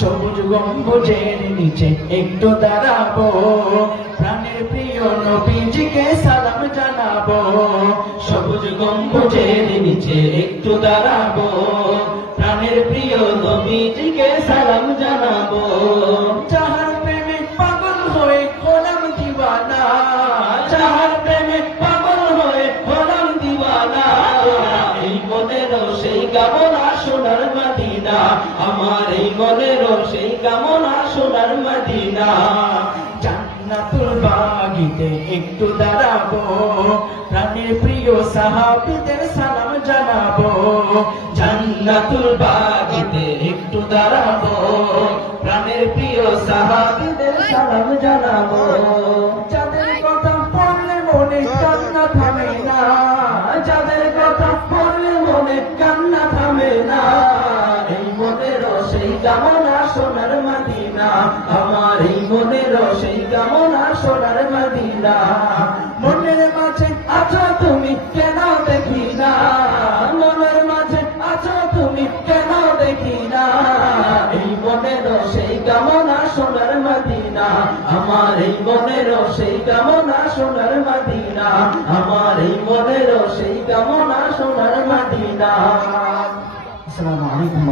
সবুজ গম্বুজের নিচে একটু দাঁড়াবো। প্রাণের প্রিয় নবীজিকে সালাম জানাব। সবুজ গম্বুজের নিচে একটু দাঁড়াবো। প্রাণের প্রিয় নবীজিকে সালাম জানাব। মদিনা, আমার এই মনেরও সেই কামনা সোনার মদিনা। জান্নাতুল বাগিতে একটু দাঁড়াবো, প্রাণের প্রিয় সাহাবিদের সালাম জানাব। জান্নাতুল বাগিতে একটু দাঁড়াবো, প্রাণের প্রিয় সাহাবিদের সালাম জানাব। কামনা সোনার মদিনা আমার এই মনের কামনা সোনার মদিনা। মনের মাঝে আছো তুমি কেন দেখি না মনের মাঝে আছো তুমি কেন দেখি না এই মনের সেই কামনা সোনার মদিনা আমার এই মনের সেই কামনা সোনার মদিনা। আমার এই মনের সেই কামনা সোনার মদিনা। আসসালামু আলাইকুম